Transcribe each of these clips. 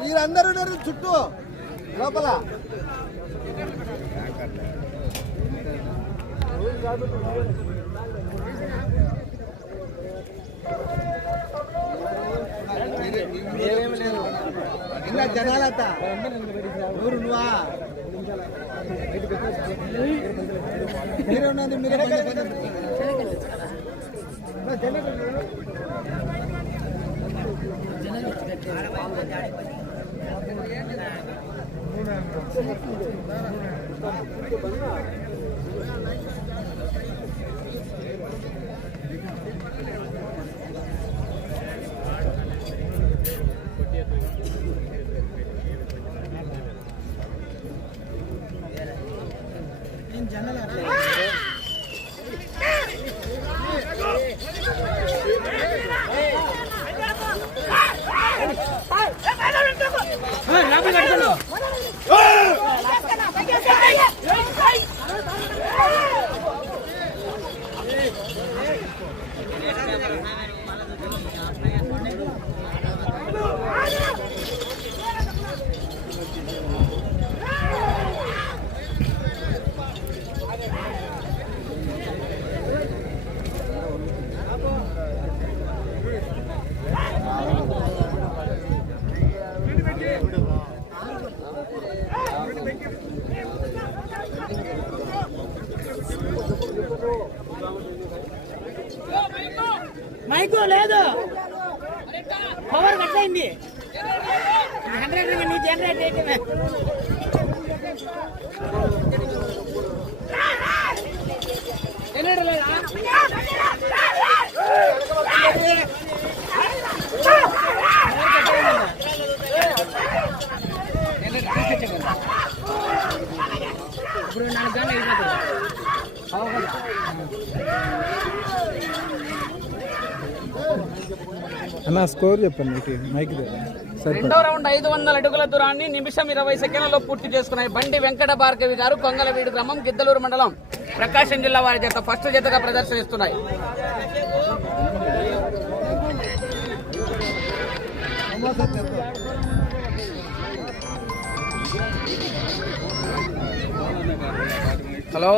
మీరందరూ ఉన్నారు చుట్టూ లోపల. ఇంకా జనాలత. ఊరు నువ్వా? మీరే ఉన్నది మీరే పని పని. మైకు లేదు పవర్ కట్ అయింది జనరేటర్ నీ జనరేటర్ ఏంటి జనరేటర్ లేదా అన్న స్కోర్ చెప్పండి మైక్ రెండో రౌండ్ ఐదు వందల అడుగుల దూరాన్ని నిమిషం ఇరవై సెకండ్లలో పూర్తి చేసుకున్నాయి. బండి వెంకట భార్గవి గారు కొంగలవీడు గ్రామం గిద్దలూరు మండలం ప్రకాశం జిల్లా వారి జత ఫస్ట్ జతగా ప్రదర్శనిస్తున్నాయి. హలో?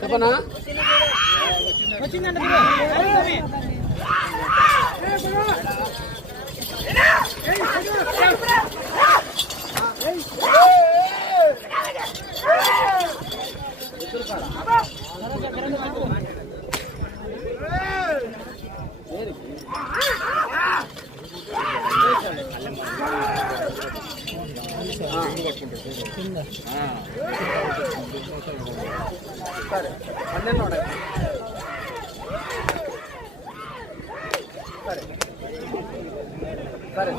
చెప్పనా పన్నెండు ఉన్నాయి సరే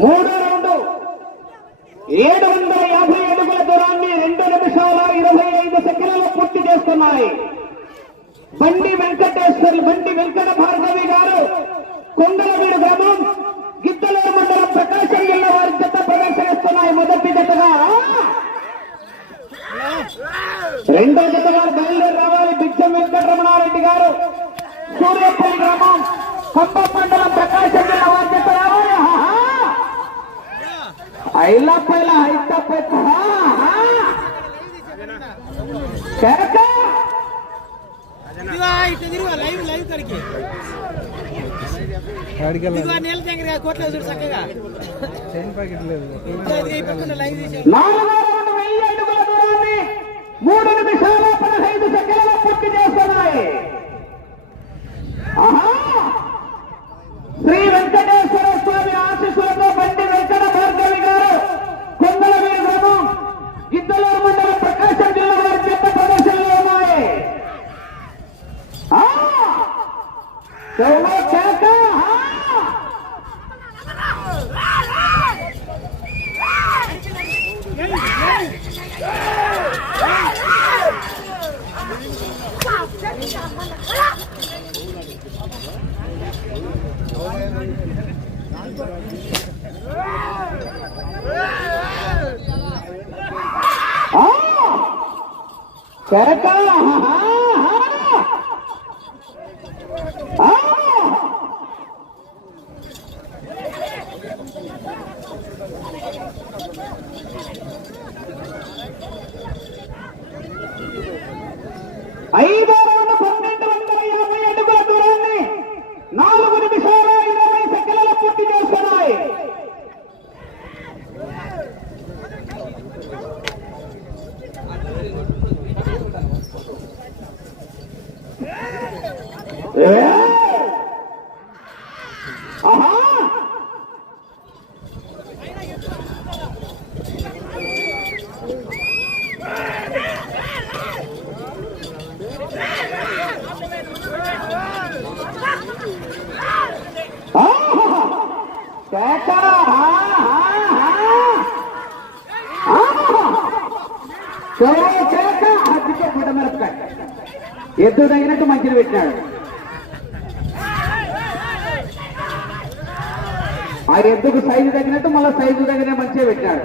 మూడో రౌండ్ ఏడు వందల యాభై అడుగుల దూరాన్ని రెండు నిమిషాల ఇరవై ఐదు సెకండ్లలో పూర్తి చేస్తున్నాయి బండి వెంకటేశ్వర్లు బండి వెంకట భార్గవి గారు. కొండలవీడు గ్రామం గిద్దలూరు మండలం ప్రకాశం జిల్లా వారి జత ప్రదర్శనిస్తున్నాయి మొదటి జతగా. రెండో జతగా బయలుదేరి రావాలి బిచ్చం వెంకటరమణారెడ్డి గారు. సూర్యపల్లి గ్రామం ఖమ్మం మండలం ప్రకాశం జిల్లా వారి జత రావాలి. ఐలా పైలా హైట పెద్ద నీళ్ళ దగ్గర కోట్ల చూడు చక్కగా. మూడు నిమిషాల పదహైదు సెకండ్ల పూర్తి చేస్తున్నాయి! శ్రీ వెంకటేశ్వర చెవులో కేక! ఆ! ఆ! కేక! ఆహా! ఆ! ఐదో రౌండ్ పన్నెండు వందల యాభై అడుగుల దూరాన్ని నాలుగు నిమిషాల ఇరవై సెకండ్ల పూర్తి చేస్తున్నాయి ఏ! ఆహా! ఆహా! కేక! ఆహా! ఆహా! కేక! అదిగో గుడ్డమిరపకాయ. ఎద్దు తగినట్టు మంచిని పెట్టినాడు. ఆ ఎద్దుకు సైజు తగినట్టు మళ్ళీ సైజు తగిన మంచిగా పెట్టినాడు.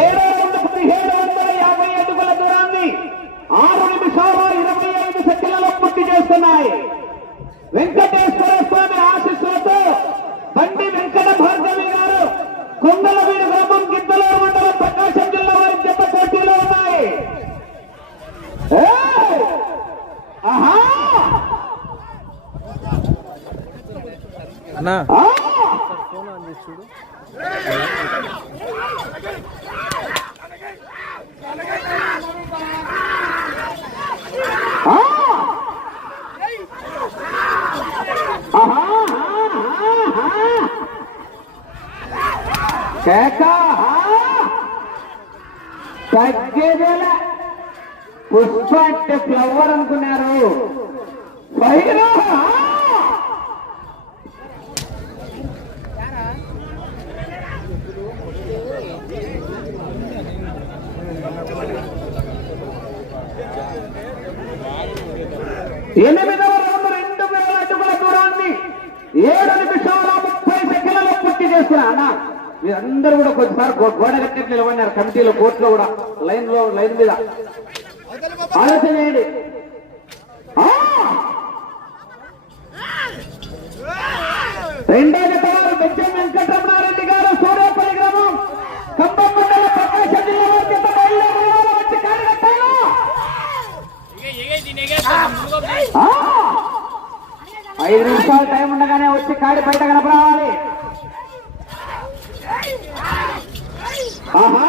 చేస్తున్నాయి వెంకటేశ్వర స్వామి ఆశీస్సులతో బండి వెంకట భార్గవి గారు కొండలవీడు గ్రామం గిద్దలూరు మండలం ప్రకాశం జిల్లా వారి జత పోటీలో ఉన్నాయి! ఆహా! అన్నా ఆ! ఆ! ఆహా! ఆహా! కేక! తగ్గేదేల పుష్ప అంటే ఫ్లవర్ అనుకున్నారు. ఫైర్ ఎనిమిదవ రౌండ్ రెండు వేల అడుగుల దూరాన్ని ఏడు నిమిషాల ముప్పై సెకండ్లలో పూర్తి చేస్తున్నా అన్న మీరు అందరూ కూడా కొద్దిసారి గోడ కట్టినట్లు నిలబడినారు. కమిటీలో కోర్టులో కూడా. లైన్లో లైన్ మీద. ఆలోచన చేయండి ఆ! రెండో జత బెజ్జం వెంకటరమణారెడ్డి గారు సూర్యాపల్లి గ్రామం. కంబం మండల ప్రకాశం జిల్లా వారి జత బయలుదేరి వచ్చి కార్యకర్తలు. ఐదు నిమిషాలు టైం ఉండగానే వచ్చి కాడి బయట కనపడాలి. ఆహా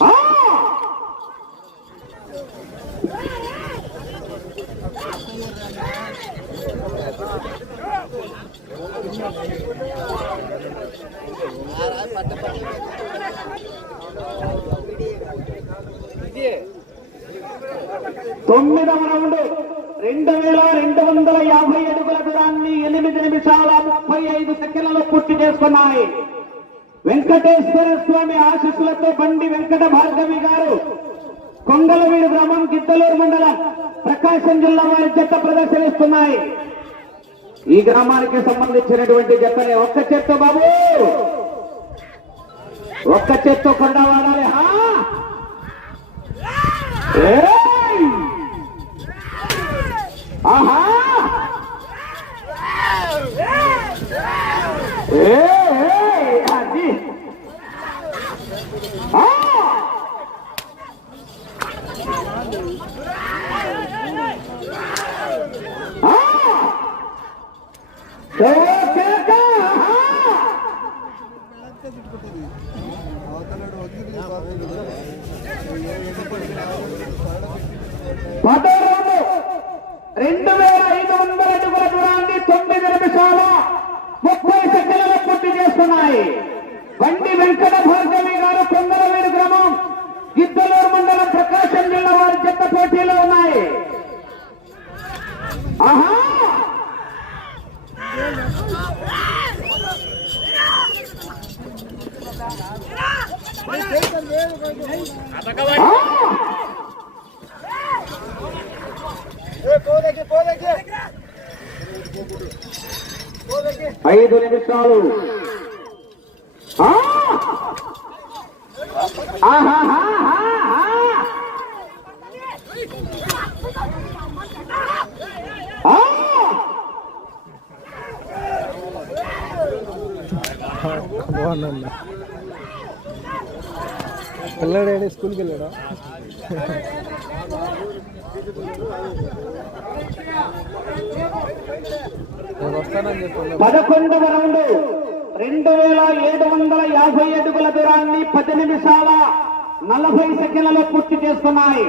ఆ! తొమ్మిదవ రౌండ్ రెండు వేల రెండు వందల యాభై అడుగుల దూరాన్ని ఎనిమిది నిమిషాల ముప్పై ఐదు సెకండ్లలో వెంకటేశ్వర స్వామి ఆశీస్సులతో బండి వెంకట భార్గవి గారు కొండలవీడు గ్రామం గిద్దలూరు మండలం ప్రకాశం జిల్లా వారి జత ప్రదర్శనిస్తున్నాయి. ఈ గ్రామానికి సంబంధించినటువంటి చెప్పలే ఒక్క చెత్త బాబు. ఒక్క చెత్త కొండ వాడాలి. హా? ఆహా! అది రెండు వేల ఐదు వందల అడుగుల దూరాన్ని తొమ్మిది నిమిషాల ముప్పై సెకండ్లలో పూర్తి చేస్తున్నాయి. బండి వెంకట భార్గవి గారు కొందరవీడు గ్రామం గిద్దలూరు మండలం ప్రకాశం జిల్లా వారి చెత్త పోటీలో ఉన్నాయి. ఆహా! ఆ! ఐదు నిమిషాలు. బాగుందండి వెళ్ళాడు స్కూల్కి వెళ్ళాడా? పదకొండవ రౌండ్. రెండు వేల ఏడు వందల యాభై అడుగుల దూరాన్ని పది నిమిషాల నలభై సెకండ్లలో పూర్తి చేస్తున్నాయి.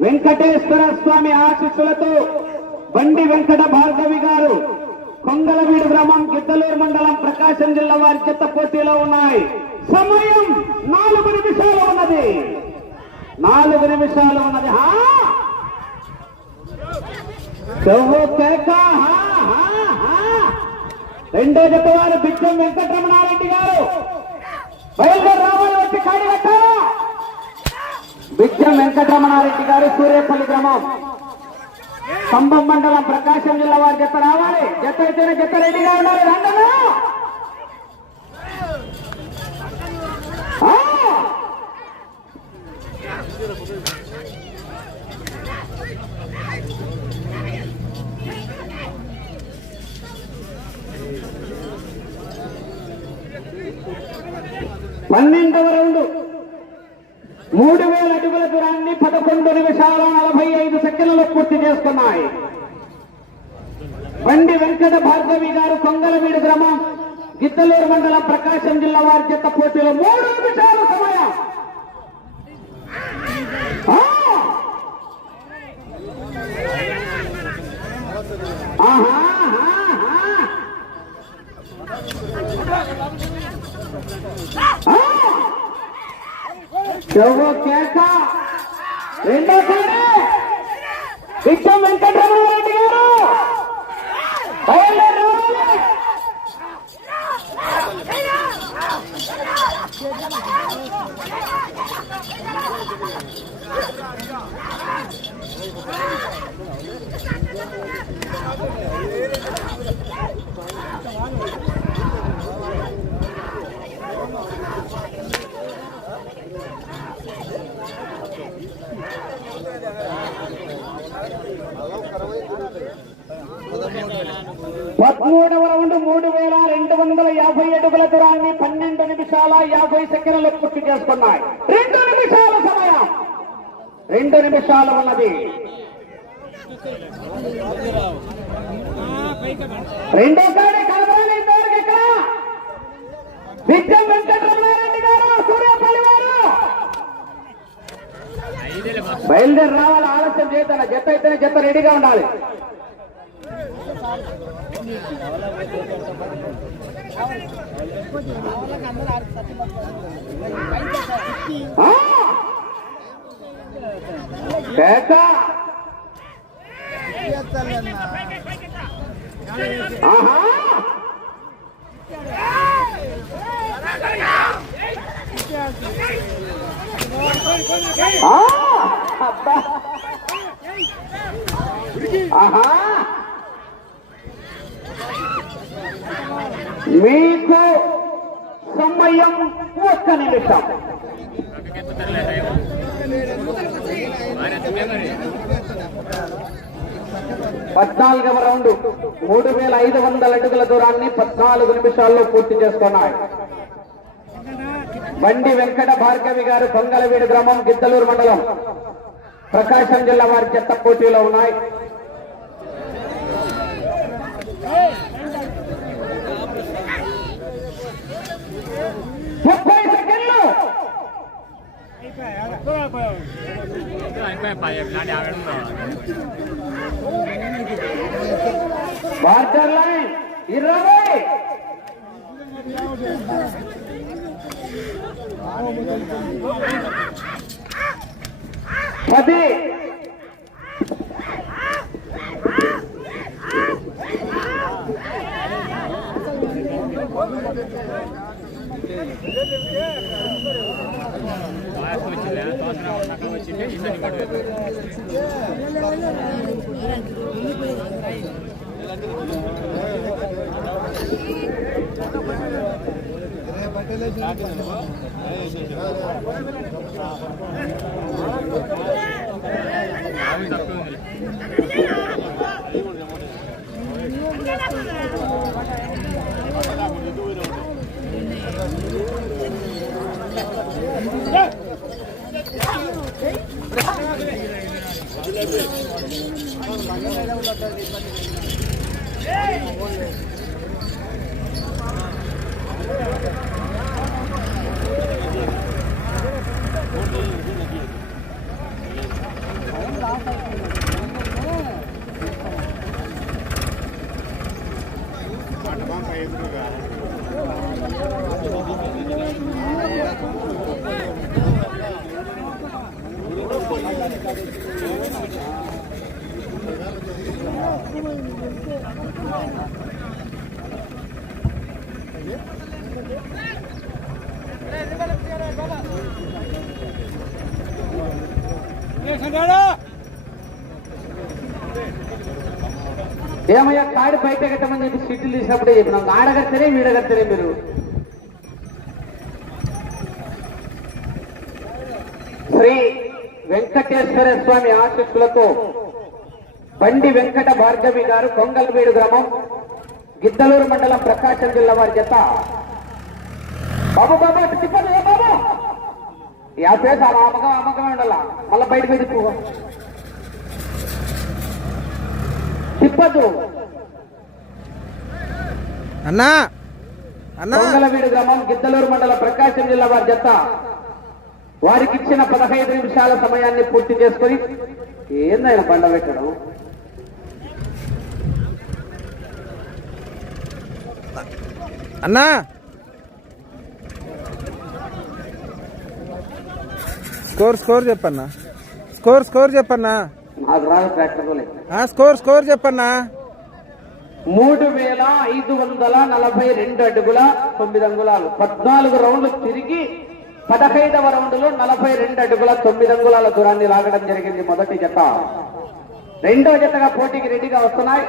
వెంకటేశ్వర స్వామి ఆశీస్సులతో బండి వెంకట భార్గవి గారు కొంగలవీడు గ్రామం గిద్దలూరు మండలం ప్రకాశం జిల్లా వారి చెత్త పోటీలో ఉన్నాయి. సమయం నాలుగు నిమిషాలు ఉన్నది. నాలుగు నిమిషాలు ఉన్నది. హా! కేక! హా, హా. రెండో జత వారు వెంకటరమణారెడ్డి గారు. బయలుదేరి రావాలి వచ్చి కాడి కట్టారా? బిచ్చం వెంకటరమణారెడ్డి గారు సూర్యపల్లి గ్రామం. స్తంభం మండలం ప్రకాశం జిల్లా వారి జత రావాలి. జత అయితేనే జత రెడ్డిగా ఉన్నారు రండను పన్నెండవ రౌండ్. మూడు వేల అడుగుల దూరాన్ని పదకొండు నిమిషాల నలభై ఐదు సెకండ్లలో పూర్తి చేస్తున్నాయి. బండి వెంకట భార్గవి గారు కొంగలవీడు గ్రామం గిద్దలూరు మండలం ప్రకాశం జిల్లా వారి చెత్త పోటీలో మూడు నిమిషాల సమయం. ఆహా, చెవు కేక రెండో కాడే విశ్వం వెంకటరమణారెడ్డి గారు బయలుదేరి రావాలి. పదమూడవ రౌండ్ మూడు వేల రెండు వందల యాభై అడుగుల దూరాన్ని పన్నెండు నిమిషాల యాభై సెకండ్లు పూర్తి చేసుకున్నాయి. రెండు నిమిషాల సమయం. రెండు నిమిషాలు ఉన్నది. రెండో కాడి కలపాలి ఇంతవరకు ఎక్కడ? విద్యం వెంకటరమణారెడ్డి గారు సూర్యపల్లి గారు బయలుదేరి రావాలి ఆలస్యం చేద్దాం జత అయితేనే జత రెడీగా ఉండాలి. అబ్బా! ఆహా మీకు సమయం ఒక్క నిమిషం. పద్నాలుగవ రౌండ్ మూడు వేల ఐదు వందల అడుగుల దూరాన్ని పద్నాలుగు నిమిషాల్లో పూర్తి చేసుకున్నాయి. బండి వెంకట భార్గవి గారు కొంగలవీడు గ్రామం గిద్దలూరు మండలం. ప్రకాశం జిల్లా వారి చెత్త పోటీలో ఉన్నాయి. ముప్పై సెకండ్లు. బార్డర్ లైన్ ఇరవై. పది. పట్టలేదు ఏమయ్య? ఆడి బయట ఎగటమని చెప్పి సీట్లు తీసినప్పుడే చెప్పినాం ఆడగత్తరే వీడగత్తరే మీరు. శ్రీ వెంకటేశ్వర స్వామి ఆశిస్సులతో బండి వెంకట భార్గవి గారు కొంగల్వీడు గ్రామం గిద్దలూరు మండలం ప్రకాశం జిల్లా వారి జత. బాబు బాబు అటు తిప్పదు బాబు? యాభై సార్ అమ్మకం అమ్మకమే ఉండాల? మళ్ళీ బయటకు తిప్పు తిప్పదు. అన్నా అన్నా. కొంగలవీడు గ్రామం గిద్దలూరు మండల ప్రకాశం జిల్లా వారి జత. వారికి ఇచ్చిన పదహైదు నిమిషాల సమయాన్ని పూర్తి చేసుకొని ఏందైనా బండ పెట్టడం? అన్నా. స్కోర్ స్కోర్ చెప్పన్నా. స్కోర్ స్కోర్ చెప్పన్నా. స్కోర్ స్కోర్ చెప్పన్నా. మూడు వేల ఐదు వందల నలభై రెండు అడుగుల తొమ్మిది అంగుళాలు. పద్నాలుగు రౌండ్లు తిరిగి పదహైదవ రౌండ్లో నలభై రెండు అడుగుల తొమ్మిది అంగుళాల దూరాన్ని లాగడం జరిగింది మొదటి జత. రెండో జతగా పోటీకి రెడీగా వస్తున్నాయి.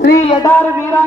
శ్రీ యదారు వీరాంజ